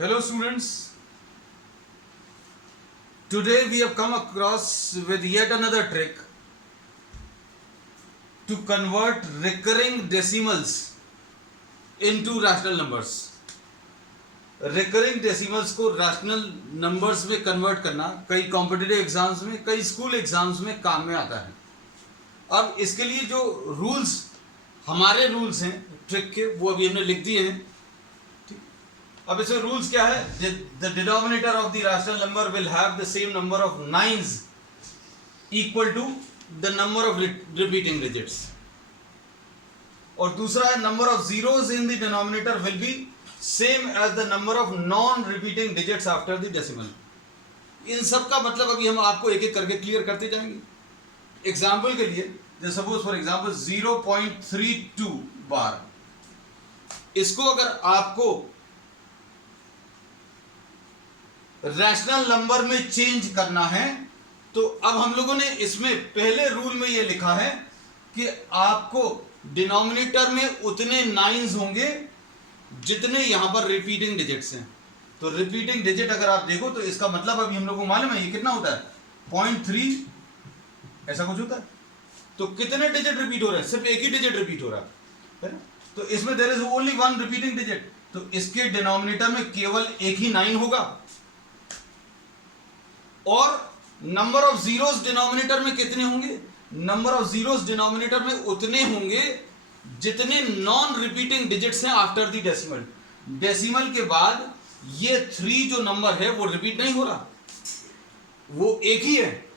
Hello students, today we have come across with yet another trick to convert recurring decimals into rational numbers. Recurring decimals को rational numbers में convert करना कई competitive exams में, कई school exams में काम में आता है। अब इसके लिए जो रूल्स हमारे रूल्स हैं ट्रिक के, वो अभी हमने लिख दिए हैं। ठीक, अब इसमें रूल्स क्या है? The denominator of the rational number will have the same number of nines equal to the number of repeating digits, और दूसरा है number of zeros in the denominator will be same as the number of non repeating digits after the decimal. इन सब का मतलब अभी हम आपको एक एक करके क्लियर करते जाएंगे। एग्जाम्पल के लिए, जैसे सपोज फॉर एग्जाम्पल 0.32 बार, इसको अगर आपको रैशनल नंबर में चेंज करना है तो अब हम लोगों ने इसमें पहले रूल में यह लिखा है कि आपको डिनोमिनेटर में उतने नाइन्स होंगे जितने यहां पर रिपीटिंग डिजिट्स हैं। तो रिपीटिंग डिजिट अगर आप देखो तो इसका मतलब अभी हम लोगों को मालूम है ये कितना होता है, 0.3 ऐसा कुछ होता है। तो कितने डिजिट रिपीट हो रहे हैं? सिर्फ एक ही डिजिट रिपीट हो रहा है ना? तो इसमें there is only one repeating digit, तो इसके डिनोमिनेटर में केवल एक ही 9 होगा, और नंबर ऑफ जीरोस डिनोमिनेटर में कितने होंगे? नंबर ऑफ जीरोस डिनोमिनेटर में उतने होंगे जितने नॉन रिपीटिंग डिजिट्स हैं आफ्टर द डेसिमल। डेसिमल के बाद ये 3 जो नंबर है वो रिपीट नहीं हो रहा, वो एक ही है।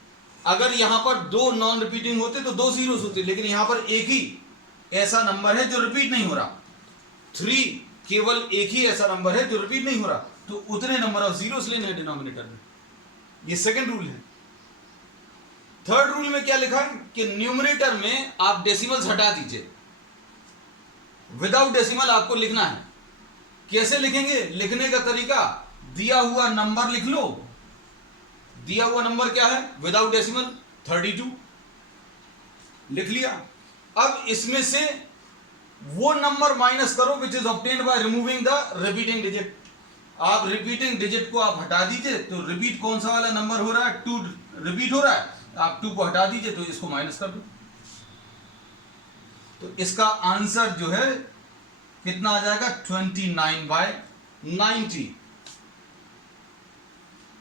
अगर यहां पर 2 नॉन रिपीटिंग होते तो 2 जीरोस होते, लेकिन यहां पर एक ही ऐसा नंबर है जो रिपीट नहीं हो रहा। 3 केवल एक ही ऐसा नंबर है जो रिपीट नहीं हो रहा, तो उतने नंबर ऑफ जीरोस लेने हैं डिनोमिनेटर में। ये सेकंड रूल है। थर्ड रूल में क्या लिखा है कि न्यूमरेटर में आप डेसिमल्स हटा दीजिए, विदाउट डेसिमल आपको लिखना है। कैसे लिखेंगे? लिखने का तरीका, दिया हुआ नंबर लिख लो। दिया हुआ नंबर क्या है विदाउट डेसिमल? 32 लिख लिया। अब इसमें से वो नंबर माइनस करो which is obtained by removing the repeating digit. आप रिपीटिंग डिजिट को आप हटा दीजिए, तो रिपीट कौन सा वाला नंबर हो रहा है? 2 रिपीट हो रहा है, आप 2 को हटा दीजिए तो इसको माइनस कर दो। तो इसका आंसर जो है कितना आ जाएगा? 29/90।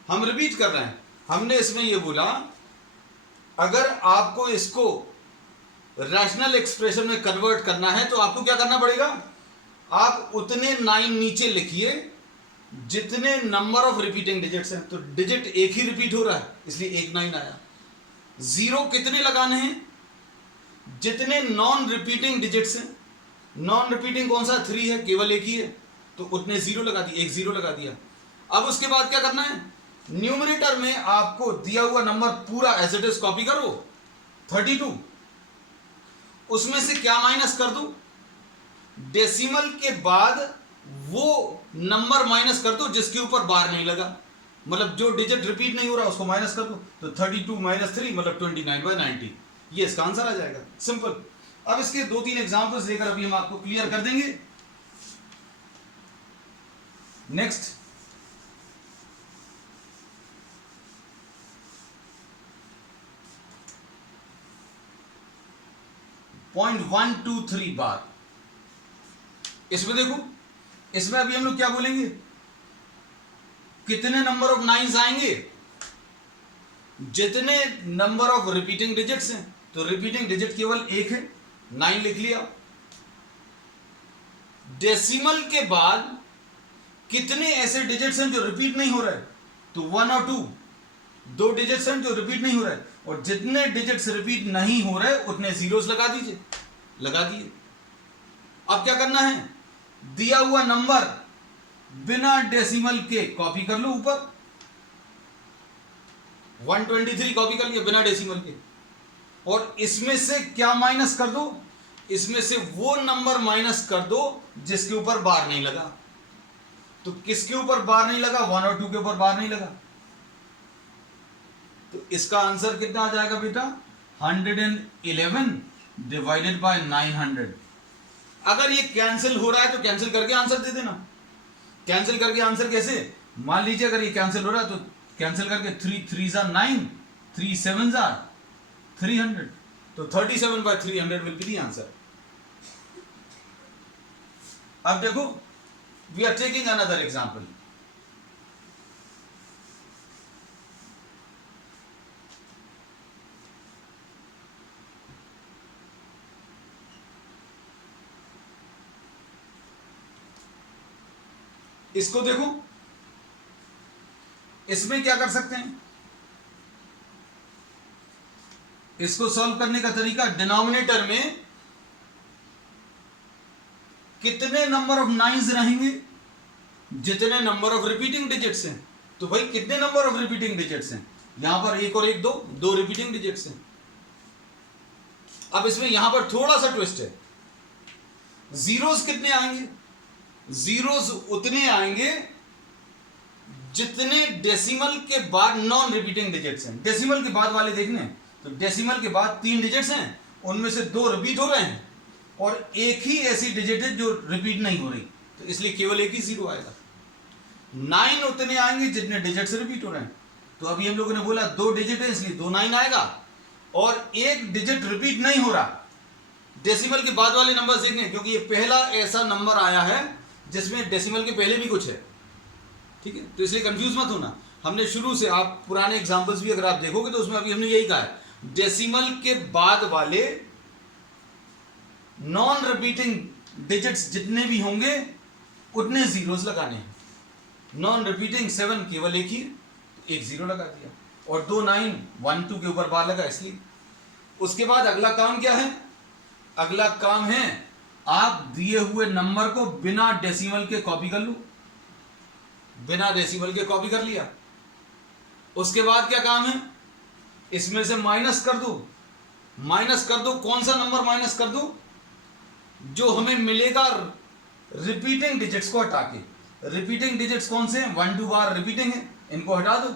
हम रिपीट कर रहे हैं, हमने इसमें यह बोला अगर आपको इसको रैशनल एक्सप्रेशन में कन्वर्ट करना है तो आपको क्या करना पड़ेगा? आप उतने 9 नीचे लिखिए जितने नंबर ऑफ रिपीटिंग डिजिट्स हैं। तो डिजिट एक ही रिपीट हो रहा है इसलिए एक 9 आया। जीरो कितने लगाने हैं? जितने नॉन रिपीटिंग डिजिट्स हैं। नॉन रिपीटिंग कौन सा? 3 है, केवल एक ही है, तो उतने जीरो लगा दिए, एक जीरो लगा दिया। अब उसके बाद क्या करना है? न्यूमरेटर में आपको दिया हुआ नंबर पूरा एज इट इज कॉपी करो 32, उसमें से क्या माइनस कर दो? डेसिमल के बाद वो नंबर माइनस कर दो जिसके ऊपर बार नहीं लगा, मतलब जो डिजिट रिपीट नहीं हो रहा उसको माइनस कर दो। तो 32 - 3 मतलब 29/90। ये इसका आंसर आ जाएगा, सिंपल। अब इसके 2-3 एग्जांपल्स लेकर अभी हम आपको क्लियर कर देंगे। नेक्स्ट, पॉइंट 123 बार। इसमें देखो, इसमें अभी हम लोग क्या बोलेंगे? कितने नंबर ऑफ 9s आएंगे? जितने नंबर ऑफ रिपीटिंग डिजिट्स हैं। तो रिपीटिंग डिजिट केवल एक है, 9 लिख लिया। डेसिमल के बाद कितने ऐसे डिजिट्स हैं जो रिपीट नहीं हो रहे? तो 1 और 2 डिजिट्स हैं जो रिपीट नहीं हो रहे, और जितने डिजिट्स रिपीट नहीं हो रहे उतने जीरोस लगा दीजिए, लगा दिए। अब क्या करना है? दिया हुआ नंबर बिना डेसिमल के कॉपी कर लो ऊपर। 123 कॉपी कर लिया बिना डेसिमल के, और इसमें से क्या माइनस कर दो? इसमें से वो नंबर माइनस कर दो जिसके ऊपर बार नहीं लगा। तो किसके ऊपर बार नहीं लगा? 1 और 2 के ऊपर बार नहीं लगा। तो इसका आंसर कितना आ जाएगा बेटा? 111 डिवाइडेड बाय 900। अगर ये कैंसिल हो रहा है तो कैंसिल करके आंसर दे देना। कैंसिल करके आंसर कैसे, मान लीजिए अगर ये कैंसिल हो रहा है तो कैंसिल करके 3 3s are 9, 3 7s are 300, तो 37/300 विल बी द आंसर। अब देखो, we are taking another example. इसको देखो, इसमें क्या कर सकते हैं, इसको सॉल्व करने का तरीका, डिनोमिनेटर में कितने नंबर ऑफ नाइन्स रहेंगे, जितने नंबर ऑफ रिपीटिंग डिजिट्स हैं। तो भाई कितने नंबर ऑफ रिपीटिंग डिजिट्स हैं, यहां पर एक और एक दो रिपीटिंग डिजिट्स हैं। अब इसमें यहां पर थोड़ा सा ट्विस्ट है, जीरोस कितने आएंगे, जीरोस उतने आएंगे जितने डेसिमल के बाद नॉन रिपीटिंग डिजिट्स हैं। डेसिमल के बाद वाले देखने, तो डेसिमल के बाद 3 डिजिट्स हैं, उनमें से 2 रिपीट हो रहे हैं और एक ही ऐसी डिजिट है जो रिपीट नहीं हो रही, तो इसलिए केवल एक ही जीरो आएगा। 9 उतने आएंगे जितने डिजिट्स रिपीट हो रहे हैं, तो अभी हम लोगों ने बोला 2 डिजिट है इसलिए 2 9 आएगा, और एक डिजिट रिपीट नहीं हो रहा। डेसिमल के बाद वाले नंबर देखें, क्योंकि ये पहला ऐसा नंबर आया है जिसमें डेसिमल के पहले भी कुछ है, ठीक है, तो इसलिए कंफ्यूज मत होना। हमने शुरू से, आप पुराने एग्जांपल्स भी अगर आप देखोगे तो उसमें अभी हमने यही कहा है, डेसिमल के बाद वाले नॉन रिपीटिंग डिजिट्स जितने भी होंगे उतने जीरोस लगाने हैं। नॉन रिपीटिंग 7 केवल एक ही, एक जीरो लगा दिया, और 2 9 1 2 के ऊपर बार लगा इसलिए। उसके बाद अगला काम क्या है, अगला काम है आप दिए हुए नंबर को बिना डेसिमल के कॉपी कर लो, बिना डेसिमल के कॉपी कर लिया। उसके बाद क्या काम है, इसमें से माइनस कर दो, माइनस कर दो, कौन सा नंबर माइनस कर दो, जो हमें मिलेगा रिपीटिंग डिजिट्स को हटा के। रिपीटिंग डिजिट्स कौन से हैं, 1 2 बार रिपीटिंग है, इनको हटा दो,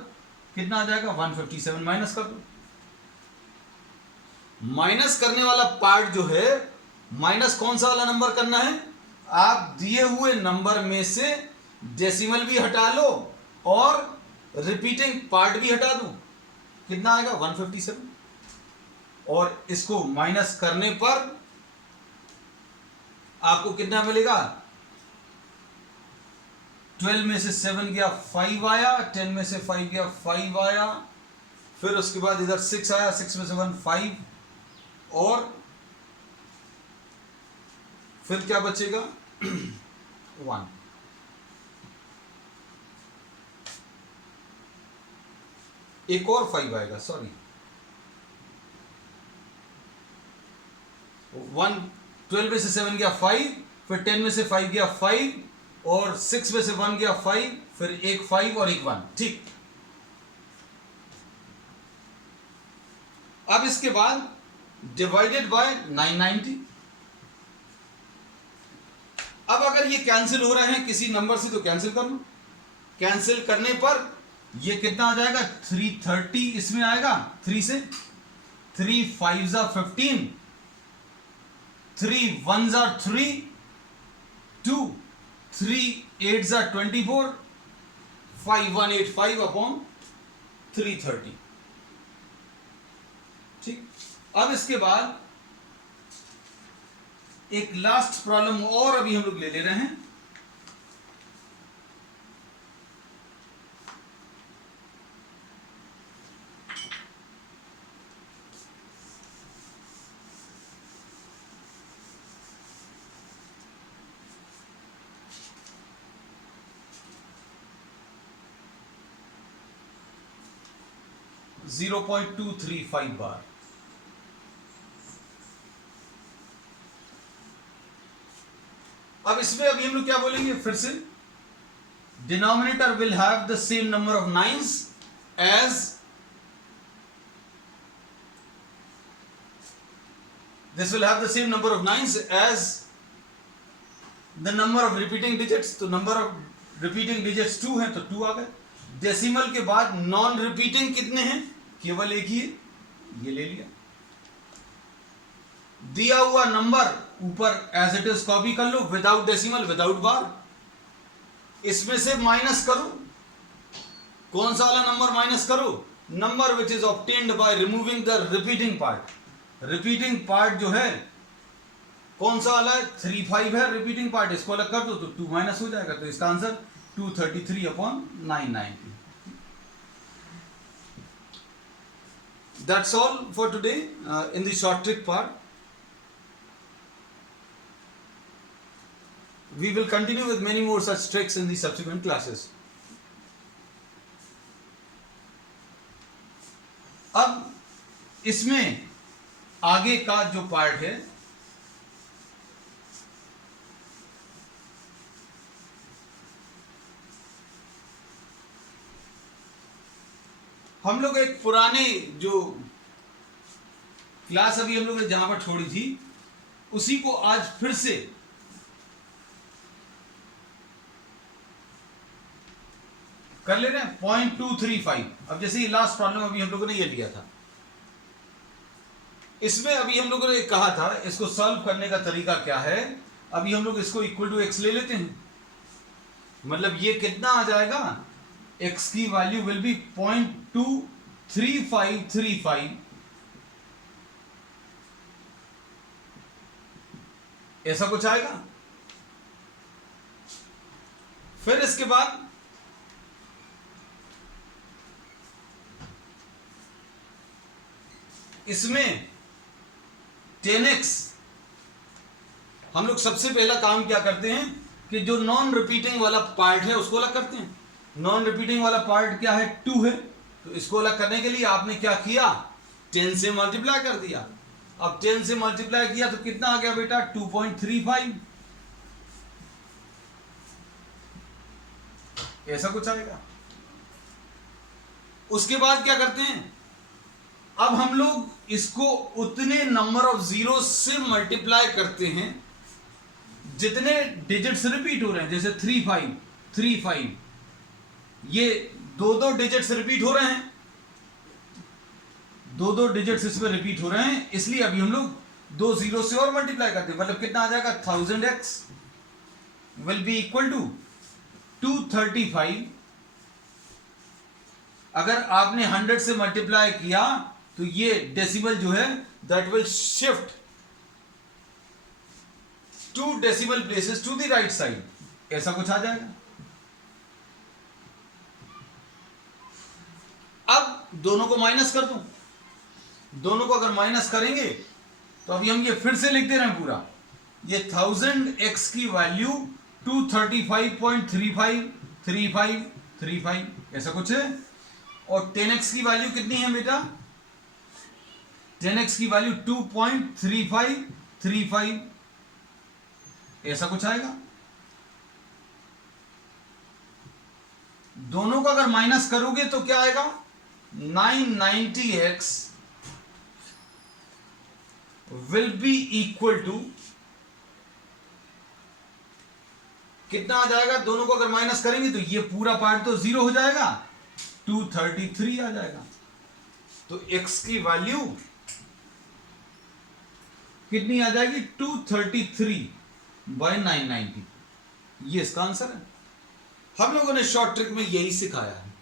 कितना आ जाएगा 157, माइनस कर दो। माइनस करने वाला पार्ट जो है, माइनस कौन सा वाला नंबर करना है, आप दिए हुए नंबर में से डेसिमल भी हटा लो और रिपीटिंग पार्ट भी हटा दो, कितना आएगा 157, और इसको माइनस करने पर आपको कितना मिलेगा, 12 में से 7 गया 5 आया, 10 में से 5 गया 5 आया, फिर उसके बाद इधर 6 आया, 6 में से 1 5, और फिर क्या बचेगा 1। एक और 5 आएगा, सॉरी 1, 12 में से 7 गया 5, फिर 10 में से 5 गया 5, और 6 में से 1 गया 5, फिर एक 5 और एक 1, ठीक। अब इसके बाद डिवाइडेड बाय 990। अब अगर ये कैंसिल हो रहे हैं किसी नंबर से तो कैंसिल कर लो, कैंसिल करने पर ये कितना आ जाएगा 330, इसमें आएगा 3 से, 3 5s are 15, 3 1s are 3, 2 3 8s are 24, 5185 upon 330, ठीक। अब इसके बाद एक लास्ट प्रॉब्लम और अभी हम लोग ले रहे हैं। $0.235 बार। अब इसमें अभी हम लोग क्या बोलेंगे, फिर से denominator will have the same number of nines as this will have the same number of nines as the number of repeating digits. तो नंबर ऑफ रिपीटिंग डिजिट्स 2 है तो 2 आ गए। डेसिमल के बाद नॉन रिपीटिंग कितने हैं, केवल एक ही है, ये ले लिया। दिया हुआ नंबर ऊपर एज इट इज कॉपी कर लो, विदाउट डेसिमल विदाउट बार, इसमें से माइनस करूं, कौन सा वाला नंबर माइनस करूं? Number which is obtained by removing the repeating part. Repeating part जो है कौन सा वाला है? 3 5 है रिपीटिंग पार्ट, इसको अलग कर दो तो 2 माइनस हो जाएगा, तो इसका answer 233/990। That's all for today in the short trick part. We will continue with many more such tricks in the subsequent classes. अब इसमें आगे का जो पार्ट है हम लोग एक पुराने जो क्लास अभी हम लोग ने जहां पर छोड़ी थी उसी को आज फिर से कर ले रहे हैं। 0.235। अब जैसे ये लास्ट प्रॉब्लम अभी हम लोगों ने ये लिया था, इसमें अभी हम लोगों ने कहा था इसको सॉल्व करने का तरीका क्या है। अभी हम लोग इसको इक्वल टू एक्स ले लेते हैं, मतलब ये कितना आ जाएगा, x की वैल्यू विल बी 0.23535, ऐसा कुछ आएगा। फिर इसके बाद इसमें 10x हम लोग सबसे पहला काम क्या करते हैं कि जो नॉन रिपीटिंग वाला पार्ट है उसको अलग करते हैं। नॉन रिपीटिंग वाला पार्ट क्या है, 2 है, तो इसको अलग करने के लिए आपने क्या किया, 10 से मल्टीप्लाई कर दिया। अब 10 से मल्टीप्लाई किया तो कितना आ गया बेटा, 2.35, ऐसा कुछ आएगा। उसके बाद क्या करते हैं, अब हम लोग इसको उतने नंबर ऑफ जीरो से मल्टीप्लाई करते हैं जितने डिजिट्स रिपीट हो रहे हैं। जैसे 3535 ये दो डिजिट्स रिपीट हो रहे हैं, दो डिजिट्स इसमें रिपीट हो रहे हैं, इसलिए अभी हम लोग 2 जीरो से और मल्टीप्लाई करते हैं। मतलब कितना आ जाएगा, 1000x will be equal to 235। अगर आपने 100 से मल्टीप्लाई किया तो ये डेसिमल जो है that will shift 2 decimal places to the right side, ऐसा कुछ आ जाएगा। अब दोनों को माइनस कर दूं, दोनों को अगर माइनस करेंगे तो अभी हम ये फिर से लिखते रहे पूरा, ये 1000x की वैल्यू 235.353535 ऐसा कुछ है, और 10x की वैल्यू कितनी है बेटा, 10x की वैल्यू 2.3535 ऐसा कुछ आएगा। दोनों को अगर माइनस करोगे तो क्या आएगा, 990x will be equal to कितना आ जाएगा, दोनों को अगर माइनस करेंगे तो ये पूरा पार्ट तो जीरो हो जाएगा, 233 आ जाएगा। तो x की वैल्यू कितनी आ जाएगी, 233/990, ये इसका आंसर है। हम लोगों ने शॉर्ट ट्रिक में यही सिखाया है,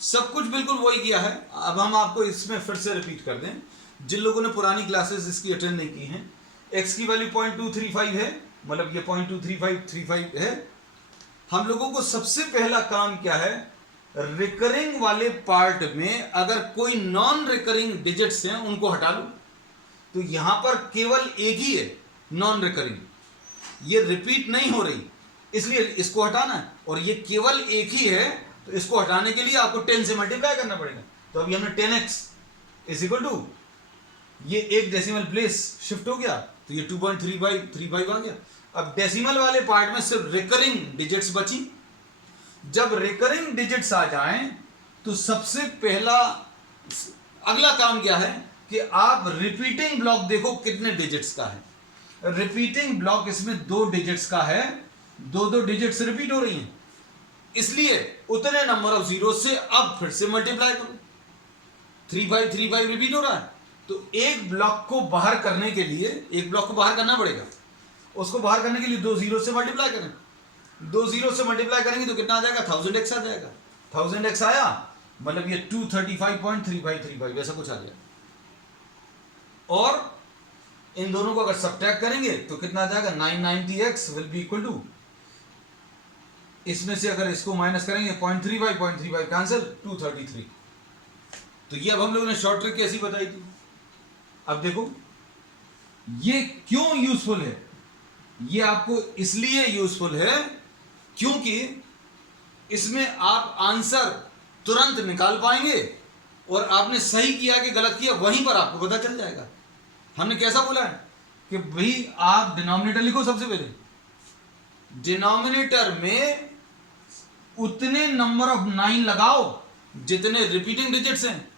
सब कुछ बिल्कुल वही किया है। अब हम आपको इसमें फिर से रिपीट कर दें, जिन लोगों ने पुरानी क्लासेस इसकी अटेंड नहीं की हैं। x की वैल्यू 0.235 है, मतलब ये 0.23535 है। हम लोगों को सबसे पहला काम क्या है, रिकरिंग वाले पार्ट में अगर कोई नॉन रिकरिंग डिजिट्स हैं उनको हटा लो। तो यहां पर केवल एक ही है नॉन रिकरिंग, ये रिपीट नहीं हो रही, इसलिए इसको हटाना है, और ये केवल एक ही है, तो इसको हटाने के लिए आपको 10 से मल्टीप्लाई करना पड़ेगा। तो अभी हमने 10x इज इक्वल टू, ये एक डेसिमल प्लेस शिफ्ट हो गया, तो ये 2.3535 आ गया। अब डेसिमल वाले पार्ट में सिर्फ रिकरिंग डिजिट्स बची। जब रिकरिंग डिजिट्स आ जाएं तो सबसे पहला अगला काम क्या है कि आप रिपीटिंग ब्लॉक देखो कितने डिजिट्स का है। रिपीटिंग ब्लॉक इसमें 2 डिजिट्स का है, 2 डिजिट्स रिपीट हो रही हैं, इसलिए उतने नंबर ऑफ जीरो से अब फिर से मल्टीप्लाई करो। 3535 रिपीट हो रहा है, तो एक ब्लॉक को बाहर करने के लिए, एक ब्लॉक को बाहर करना पड़ेगा, उसको बाहर करने के लिए 2 जीरो से मल्टीप्लाई करें, दो जीरो से मल्टीप्लाई करेंगे तो कितना आ जाएगा, 1000x आ जाएगा। 1000x आया मतलब ये 235.3535 ऐसा कुछ आ जाएगा। और इन दोनों को अगर सब्ट्रैक्ट करेंगे तो कितना आ जाएगा, 990x will be equal to, इसमें से अगर इसको माइनस करेंगे 0.35 कैंसिल, 233। तो ये अब हम लोगों ने शॉर्ट ट्रिक कैसी बताई थी। अब देखो ये क्यों यूजफुल है, ये आपको इसलिए यूजफुल है क्योंकि इसमें आप आंसर तुरंत निकाल पाएंगे और आपने सही किया कि गलत किया वहीं पर आपको पता चल जाएगा। हमने कैसा बोला है कि भाई आप डिनोमिनेटर लिखो, सबसे पहले डिनोमिनेटर में उतने नंबर ऑफ 9 लगाओ जितने रिपीटिंग डिजिट्स हैं।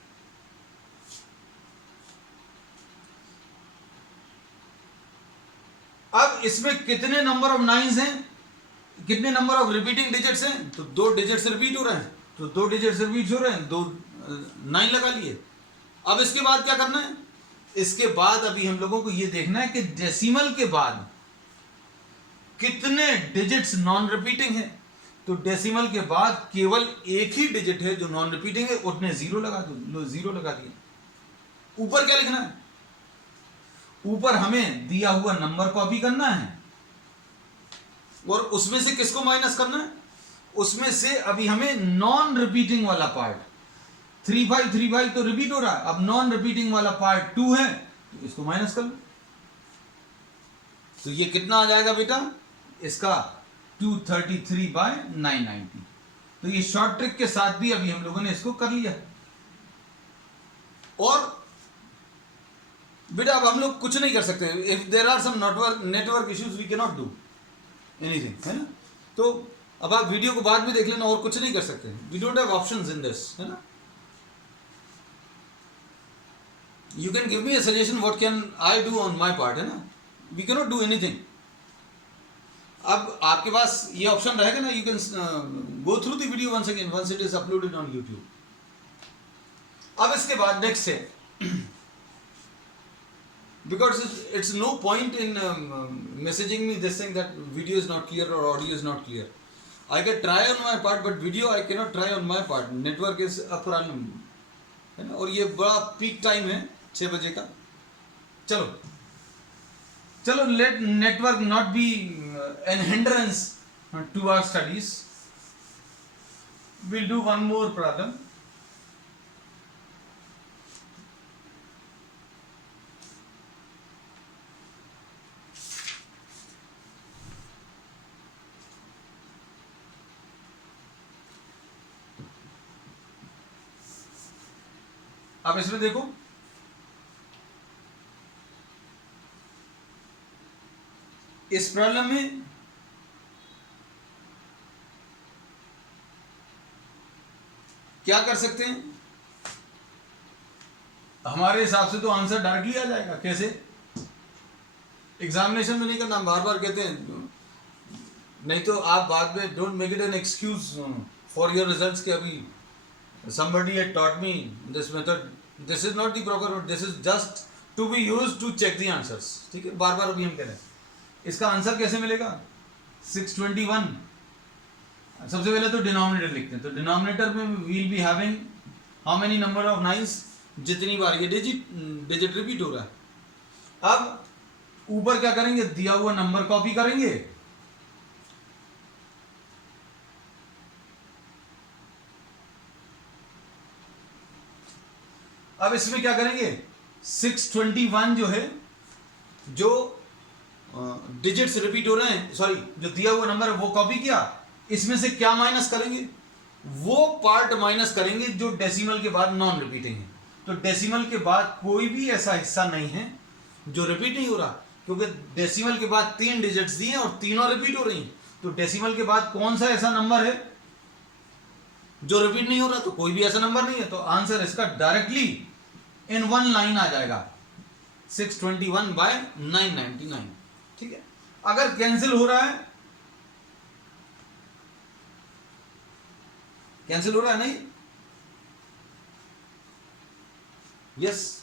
अब इसमें कितने नंबर ऑफ 9s हैं, कितने नंबर ऑफ रिपीटिंग डिजिट्स हैं, तो 2 डिजिट्स रिपीट हो रहे हैं, तो 2 डिजिट्स रिपीट हो रहे हैं, 2 9 लगा लिए। अब इसके बाद क्या करना है, इसके बाद अभी हम लोगों को यह देखना है कि डेसिमल के बाद कितने डिजिट्स नॉन रिपीटिंग है। तो डेसिमल के बाद केवल एक ही डिजिट है जो नॉन रिपीटिंग है, उसने 0 लगा दो, लो 0 लगा दिया। ऊपर क्या लिखना है, ऊपर हमें दिया हुआ नंबर कॉपी करना है और उसमें से किसको माइनस करना है, उसमें से अभी हमें नॉन रिपीटिंग वाला पार्ट 3535 तो रिपीट हो रहा है, अब नॉन रिपीटिंग वाला पार्ट 2 है तो इसको माइनस कर लो। तो ये कितना आ जाएगा बेटा, इसका 233/990। तो ये शॉर्ट ट्रिक के साथ भी अभी हम लोगों ने इसको कर लिया। और बेटा अब हम लोग कुछ नहीं कर सकते, if there are some network issues we can not do anything, है ना। तो अब आप वीडियो को बाद में देख लेना, और कुछ नहीं कर सकते, we don't have options in this, है ना। You can give me a suggestion what can I do on my part, है ना, we can not do anything. अब आपके पास ये ऑप्शन रहेगा ना, you can go through the video once again once it is uploaded on YouTube. अब इसके बाद नेक्स्ट है, because it's no point in messaging me this thing that video is not clear or audio is not clear. I can try on my part but video I cannot try on my part. Network is a problem, है ना। और ये बड़ा peak time है 6 बजे का। चलो let network not be an hindrance to our studies. We'll do one more problem. अब इसमें देखो, इस प्रॉब्लम में क्या कर सकते हैं, हमारे हिसाब से तो आंसर डायरेक्टली आ जाएगा। कैसे, एग्जामिनेशन में नहीं करना, हम बार बार कहते हैं, नहीं तो आप बाद में don't make it an excuse for your results कि अभी somebody had taught me this method, this is not the proper method, this is just to be used to check the answers, ठीक है। बार बार अभी हम कह रहे हैं इसका आंसर कैसे मिलेगा, 621। सबसे पहले तो डिनोमिनेटर लिखते हैं, तो डिनोमिनेटर में we'll be having how many number of 9s, जितनी बार ये डिजिट रिपीट हो रहा है। अब ऊपर क्या करेंगे, दिया हुआ नंबर कॉपी करेंगे, अब इसमें क्या करेंगे, 621 जो है, जो डिजिट्स रिपीट हो रहे हैं, सॉरी जो दिया हुआ नंबर है वो कॉपी किया, इसमें से क्या माइनस करेंगे, वो पार्ट माइनस करेंगे जो डेसिमल के बाद नॉन रिपीटिंग है। तो डेसिमल के बाद कोई भी ऐसा हिस्सा नहीं है जो रिपीट नहीं हो रहा, क्योंकि डेसिमल के बाद 3 डिजिट्स दिए और तीनों रिपीट हो रही हैं। तो डेसिमल के बाद कौन सा ऐसा नंबर है जो रिपीट नहीं हो रहा, तो कोई भी ऐसा नंबर नहीं है। तो आंसर इसका डायरेक्टली इन 1 लाइन आ जाएगा, 621/999, ठीक है। अगर कैंसिल हो रहा है, कैंसिल हो रहा है नहीं, यस,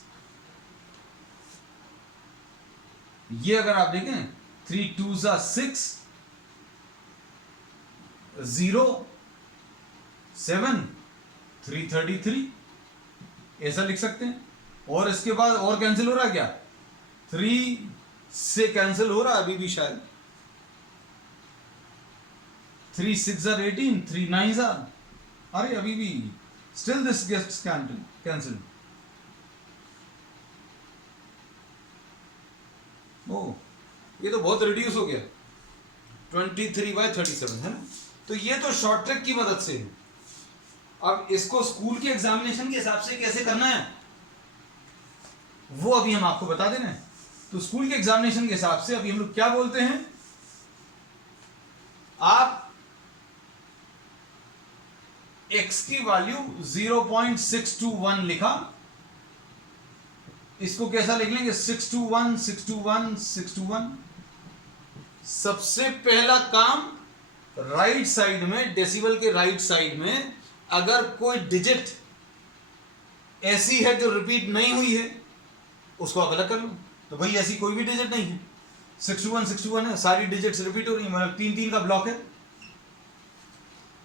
ये अगर आप देखें 3 2s are 6, 0.7 ऐसा लिख सकते हैं। और इसके बाद और कैंसिल हो रहा है क्या? 3 से कैंसिल हो रहा है अभी भी शायद। 3 6 are 18, 3 9 are, अरे अभी भी still this gets cancelled. ओ ये तो बहुत रिड्यूस हो गया, 23/37 है ना। तो ये तो शॉर्ट ट्रिक की मदद से। अब इसको स्कूल के एग्जामिनेशन के हिसाब से कैसे करना है वो अभी हम आपको बता देना है। तो स्कूल के एग्जामिनेशन के हिसाब से अभी हम लोग क्या बोलते हैं, आप x की वैल्यू 0.621 लिखा, इसको कैसा लिख लेंगे 621 621 621। सबसे पहला काम, राइट साइड में, डेसिमल के राइट साइड में अगर कोई डिजिट ऐसी है जो रिपीट नहीं हुई है उसको आप अलग कर लो। तो भाई ऐसी कोई भी डिजिट नहीं है, 61 61 है, सारी डिजिट्स रिपीट हो रही है, मतलब 3 3 का ब्लॉक है।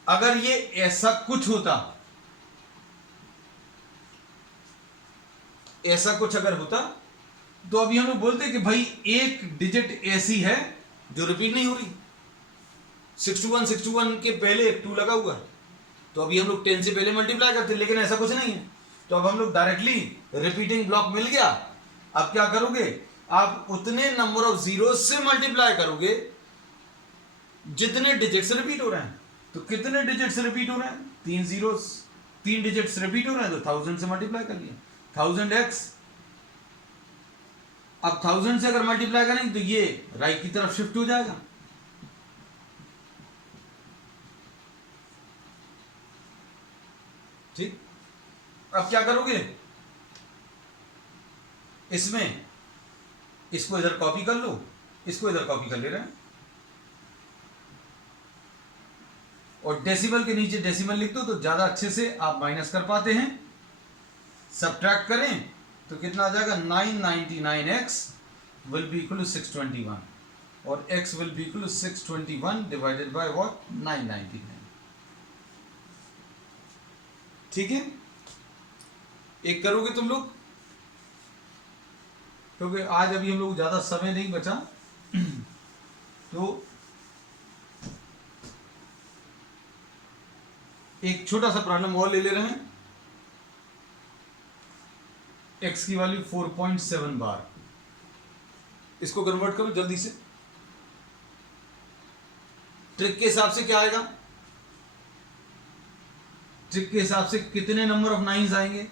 अगर ये ऐसा कुछ होता, ऐसा कुछ अगर होता तो अभी हम लोग बोलते कि भाई एक डिजिट ऐसी है जो रिपीट नहीं हो रही। 61 61 के पहले 2 लगा हुआ, तो अभी हम लोग 10 से पहले मल्टीप्लाई करते, लेकिन ऐसा कुछ नहीं है। तो अब हम लोग डायरेक्टली रिपीटिंग ब्लॉक मिल गया। अब क्या करोगे, आप उतने नंबर ऑफ जीरो से मल्टीप्लाई करोगे जितने डिजिट्स रिपीट हो रहे हैं। तो कितने डिजिट्स रिपीट हो रहे हैं, 3 जीरोस, 3 डिजिट्स रिपीट हो रहे हैं, तो 1000 से मल्टीप्लाई कर लिया, 1000x। अब 1000 से अगर मल्टीप्लाई करेंगे तो ये राइट की तरफ शिफ्ट हो जाएगा। ठीक, अब क्या करोगे, इसमें इसको इधर कॉपी कर लो, इसको इधर कॉपी कर ले रहे हैं, और डेसिमल के नीचे डेसिमल लिख दो तो ज्यादा अच्छे से आप माइनस कर पाते हैं। सब्ट्रैक्ट करें तो कितना आ जाएगा, 999x will be equal to 621, और x will be equal to 621 divided by what, 999। ठीक है, एक करोगे तुम लोग, क्योंकि आज अभी हम लोग ज्यादा समय नहीं बचा, तो एक छोटा सा प्रॉब्लम और ले रहे हैं। x की वैल्यू 4.7 बार, इसको कन्वर्ट करो जल्दी से। ट्रिक के हिसाब से क्या आएगा, ट्रिक के हिसाब से कितने नंबर ऑफ नाइन्स आएंगे,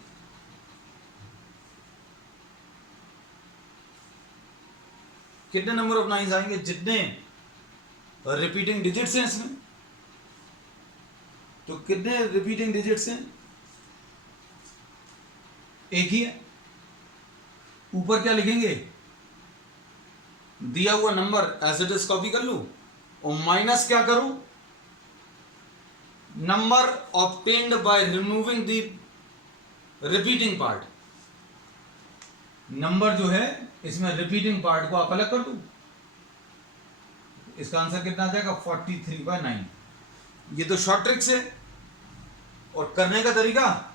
कितने नंबर ऑफ नाइन्स आएंगे, जितने रिपीटिंग डिजिट्स हैं इसमें। तो कितने रिपीटिंग डिजिट्स हैं, एक ही है। ऊपर क्या लिखेंगे, दिया हुआ number as it is copy कर लो, और माइनस क्या करो, number obtained by removing the repeating part. Number जो है इसमें रिपीटिंग पार्ट को आप अलग कर दो, इसका आंसर कितना आ जाएगा, 43/9। ये तो शॉर्ट ट्रिक्स है, और करने का तरीका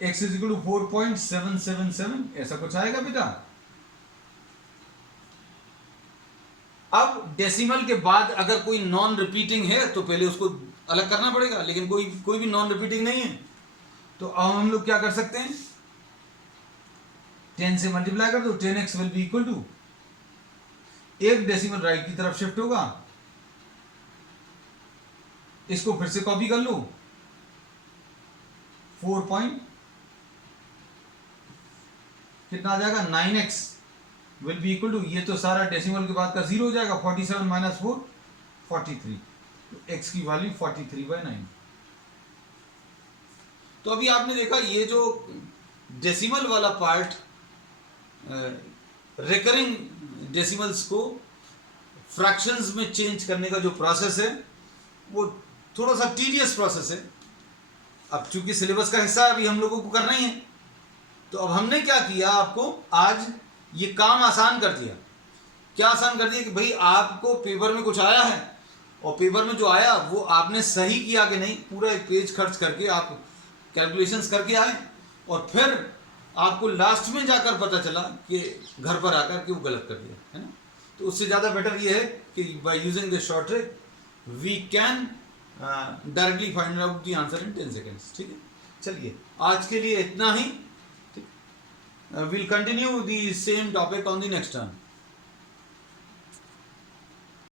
x इज इक्वल टू 4.777 ऐसा कुछ आएगा बेटा। अब डेसिमल के बाद अगर कोई नॉन रिपीटिंग है तो पहले उसको अलग करना पड़ेगा, लेकिन कोई भी नॉन रिपीटिंग नहीं है। तो अब हम लोग क्या कर सकते हैं, 10 से मल्टीप्लाई कर दो, 10x will be equal to, एक डेसिमल राइट की तरफ शिफ्ट होगा, इसको फिर से कॉपी कर लो, 4 कितना आ जाएगा, 9x will be equal to, ये तो सारा डेसिमल के बाद का 0 हो जाएगा, 47 माइनस 4 43, तो x की वैल्यू 43/9। तो अभी आपने देखा ये जो डेसिमल वाला पार्ट, रिकरिंग डेसिमल्स को फ्रैक्शंस में चेंज करने का जो प्रोसेस है वो थोड़ा सा टीडियस प्रोसेस है। अब चूंकि सिलेबस का हिस्सा अभी हम लोगों को करना ही है, तो अब हमने क्या किया, आपको आज ये काम आसान कर दिया। क्या आसान कर दिया कि भाई आपको पेपर में कुछ आया है और पेपर में जो आया वो आपने सही किया कि नहीं, पूरा एक पेज खर्च करके आप कैलकुलेशंस करके आए, और फिर आपको लास्ट में जाकर पता चला कि घर पर आकर कि वो गलत कर दिया है ना। तो उससे ज़्यादा बेटर ये है कि by using this short trick we can directly find out the answer in 10 seconds. ठीक है, चलिए आज के लिए इतना ही। Will continue the same topic on the next turn.